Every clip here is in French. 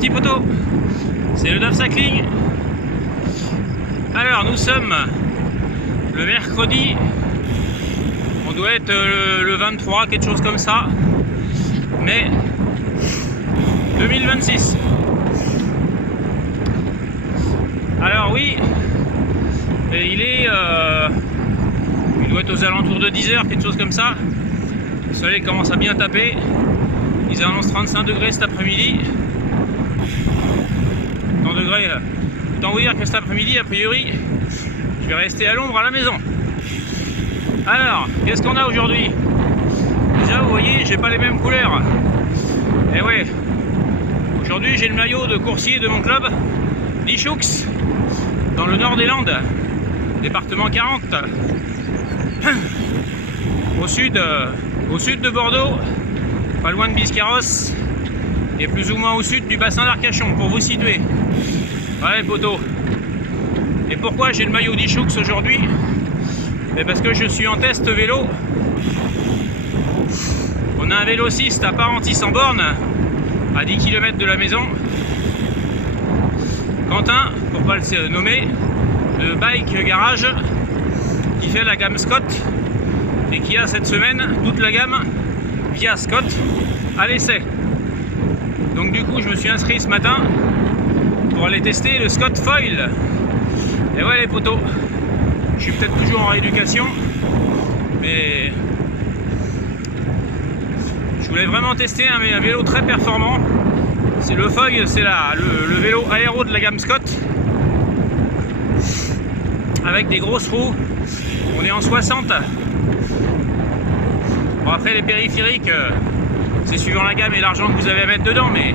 petits poteaux, c'est le DAF Cycling. Alors nous sommes le mercredi, on doit être le 23, quelque chose comme ça, mai 2026. Alors oui, et il doit être aux alentours de 10 h, quelque chose comme ça. Le soleil commence à bien taper. Ils annoncent 35 degrés cet après-midi. Autant vous dire que cet après-midi, a priori, je vais rester à l'ombre à la maison. Alors, qu'est-ce qu'on a aujourd'hui? Déjà, vous voyez, j'ai pas les mêmes couleurs. Et ouais, aujourd'hui, j'ai le maillot de coursier de mon club, Dichoux, dans le nord des Landes, département 40, au sud de Bordeaux, pas loin de Biscarrosse, et plus ou moins au sud du bassin d'Arcachon, pour vous situer. Ouais, poteau. Et pourquoi j'ai le maillot Dichoux aujourd'hui? Parce que je suis en test vélo. On a un vélociste à Parentis en borne, à 10 km de la maison. Quentin, pour pas le nommer, de Bike Garage, qui fait la gamme Scott et qui a cette semaine toute la gamme via Scott à l'essai. Donc du coup je me suis inscrit ce matin pour aller tester le Scott Foil. Et ouais les potos, je suis peut-être toujours en rééducation, mais je voulais vraiment tester un vélo très performant. C'est le Foil, c'est le vélo aéro de la gamme Scott, avec des grosses roues. On est en 60. Bon, après les périphériques, c'est suivant la gamme et l'argent que vous avez à mettre dedans, mais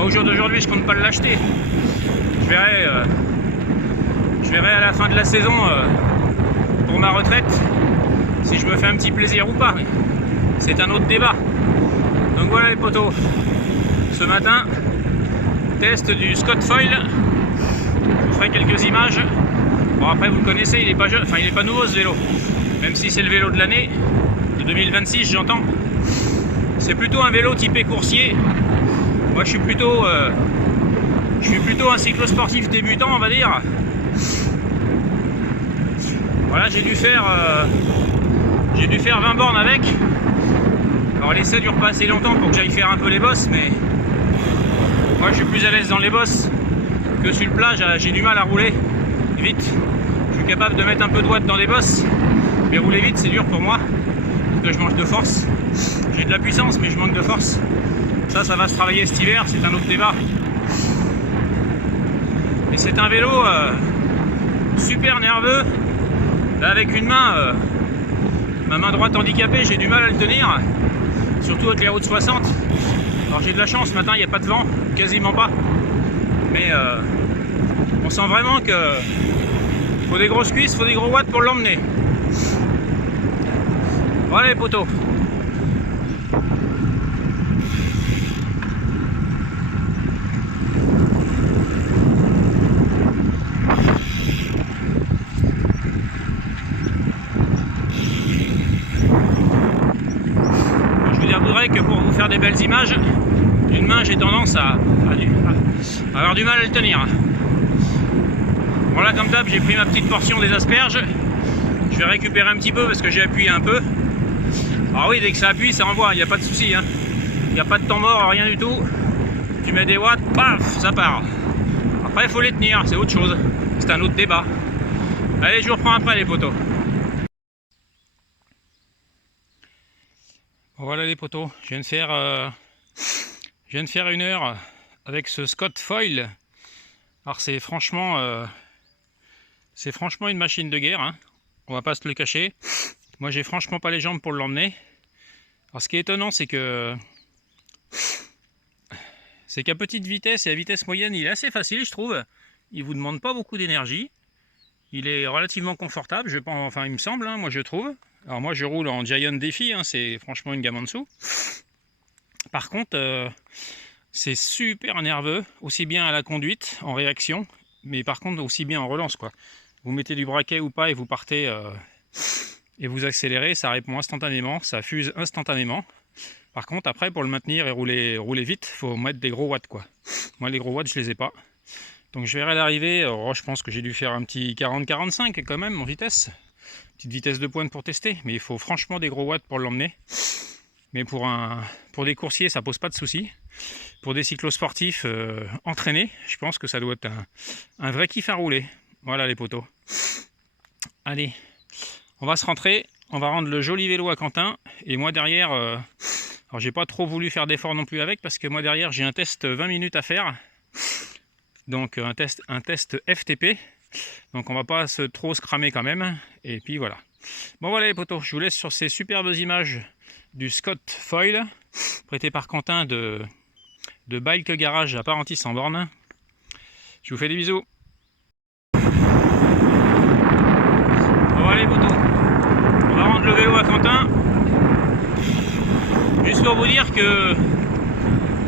au jour d'aujourd'hui je compte pas l'acheter. Je verrai à la fin de la saison pour ma retraite si je me fais un petit plaisir ou pas, mais c'est un autre débat. Donc voilà les potos, ce matin test du Scott Foil. Je vous ferai quelques images. Bon après vous le connaissez, il est pas jeune, enfin il est pas nouveau ce vélo, même si c'est le vélo de l'année de 2026 j'entends. C'est plutôt un vélo typé coursier. Moi je suis plutôt un cyclosportif débutant, on va dire. Voilà, j'ai dû faire 20 bornes avec. Alors l'essai dure pas assez longtemps pour que j'aille faire un peu les bosses, mais moi je suis plus à l'aise dans les bosses que sur le plat. J'ai du mal à rouler vite. Je suis capable de mettre un peu de watts dans les bosses, mais rouler vite c'est dur pour moi, parce que je manque de force. J'ai de la puissance mais je manque de force. Ça va se travailler cet hiver, c'est un autre débat. Et c'est un vélo super nerveux. Là avec une main, ma main droite handicapée, j'ai du mal à le tenir, surtout avec les routes 60. Alors j'ai de la chance, ce matin il n'y a pas de vent, quasiment pas. Mais on sent vraiment que faut des grosses cuisses, faut des gros watts pour l'emmener. Voilà les potos. Que pour vous faire des belles images, d'une main j'ai tendance à avoir du mal à le tenir. Voilà, comme d'hab, j'ai pris ma petite portion des asperges. Je vais récupérer un petit peu parce que j'ai appuyé un peu. Alors oui, dès que ça appuie, ça envoie, il n'y a pas de souci, hein. Il n'y a pas de temps mort, rien du tout. Tu mets des watts, paf, ça part. Après il faut les tenir, c'est autre chose, c'est un autre débat. Allez, je vous reprends après les potos. Voilà les potos, je viens de faire 1 heure avec ce Scott Foil. Alors c'est franchement une machine de guerre, hein. On va pas se le cacher. Moi j'ai franchement pas les jambes pour l'emmener. Alors ce qui est étonnant c'est qu'à petite vitesse et à vitesse moyenne il est assez facile je trouve. Il vous demande pas beaucoup d'énergie. Il est relativement confortable, je pense, enfin il me semble, hein, moi je trouve. Alors moi je roule en Giant Défi, hein, c'est franchement une gamme en dessous. Par contre, c'est super nerveux, aussi bien à la conduite, en réaction, mais par contre aussi bien en relance, quoi. Vous mettez du braquet ou pas et vous partez et vous accélérez, ça répond instantanément, ça fuse instantanément. Par contre, après, pour le maintenir et rouler vite, il faut mettre des gros watts, quoi. Moi, les gros watts, je les ai pas. Donc, je verrai l'arrivée. Je pense que j'ai dû faire un petit 40-45 quand même en vitesse. Petite vitesse de pointe pour tester. Mais il faut franchement des gros watts pour l'emmener. Mais pour des coursiers, ça pose pas de soucis. Pour des cyclosportifs entraînés, je pense que ça doit être un vrai kiff à rouler. Voilà les potos. Allez, on va se rentrer. On va rendre le joli vélo à Quentin. Et moi derrière, alors j'ai pas trop voulu faire d'efforts non plus avec, parce que moi derrière j'ai un test 20 minutes à faire. Donc un test FTP. Donc on va pas trop se cramer quand même. Et puis voilà. Bon voilà les potos, je vous laisse sur ces superbes images du Scott Foil, prêté par Quentin de Bike Garage à Parentis en Borne. Je vous fais des bisous. Bon allez potos, on va rendre le vélo à Quentin. Juste pour vous dire que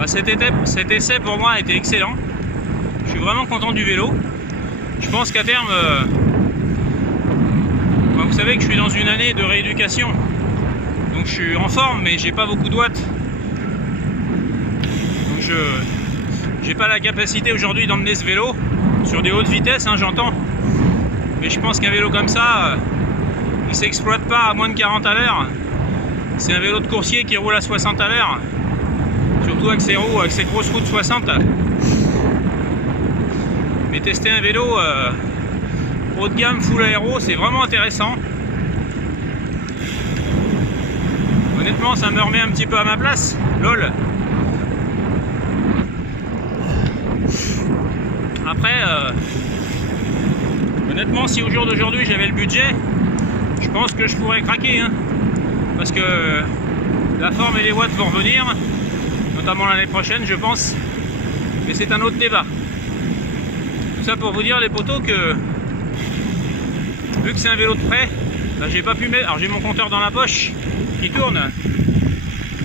cet essai pour moi a été excellent. Je suis vraiment content du vélo. Je pense qu'à terme, vous savez que je suis dans une année de rééducation. Donc je suis en forme, mais j'ai pas beaucoup de watts. Donc j'ai pas la capacité aujourd'hui d'emmener ce vélo sur des hautes vitesses, hein, j'entends. Mais je pense qu'un vélo comme ça, il s'exploite pas à moins de 40 à l'heure. C'est un vélo de coursier qui roule à 60 à l'heure. Surtout avec ses roues, avec ses grosses roues de 60. Mais tester un vélo haut de gamme, full aéro, c'est vraiment intéressant. Honnêtement, ça me remet un petit peu à ma place. LOL. Après, honnêtement, si au jour d'aujourd'hui j'avais le budget, je pense que je pourrais craquer. Hein, parce que la forme et les watts vont revenir, notamment l'année prochaine, je pense. Mais c'est un autre débat. Tout ça pour vous dire, les potos, que vu que c'est un vélo de prêt, là, j'ai pas pu mettre. Alors j'ai mon compteur dans la poche qui tourne.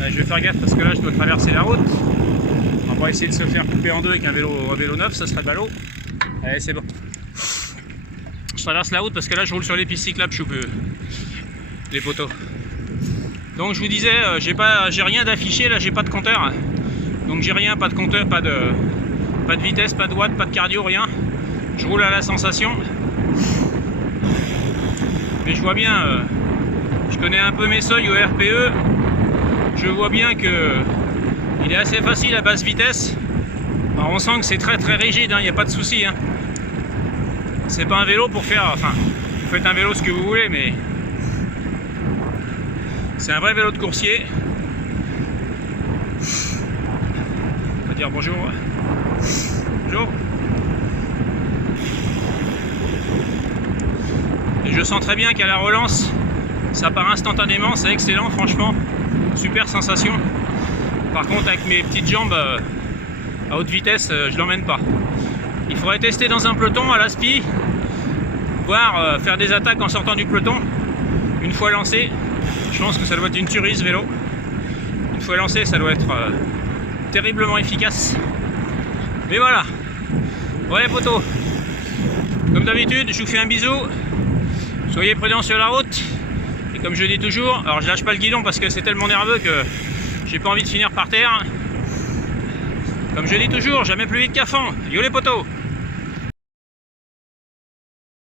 Je vais faire gaffe parce que là je dois traverser la route. On va essayer de se faire couper en deux avec un vélo neuf, ça serait ballot. Allez, c'est bon. Je traverse la route parce que là je roule sur les pistes cyclables, je suis peu les poteaux. Donc je vous disais, j'ai rien d'affiché, là j'ai pas de compteur. Donc j'ai rien, pas de compteur, pas de vitesse, pas de watts, pas de cardio, rien. Je roule à la sensation. Mais je vois bien, je connais un peu mes seuils au RPE. Je vois bien que il est assez facile à basse vitesse. Alors on sent que c'est très rigide, il n'y a pas de souci. Hein. C'est pas un vélo pour faire, enfin, vous faites un vélo ce que vous voulez, mais c'est un vrai vélo de coursier. On va dire bonjour. Bonjour. Et je sens très bien qu'à la relance, ça part instantanément, c'est excellent, franchement. Super sensation. Par contre, avec mes petites jambes à haute vitesse, je l'emmène pas. Il faudrait tester dans un peloton à l'aspi, voire faire des attaques en sortant du peloton. Une fois lancé, je pense que ça doit être une tuerie ce vélo. Une fois lancé, ça doit être terriblement efficace. Mais voilà. Ouais, poteau. Comme d'habitude, je vous fais un bisou. Soyez prudents sur la route. Et comme je dis toujours, alors je lâche pas le guidon parce que c'est tellement nerveux que j'ai pas envie de finir par terre. Comme je dis toujours, jamais plus vite qu'à fond. Yo les potos.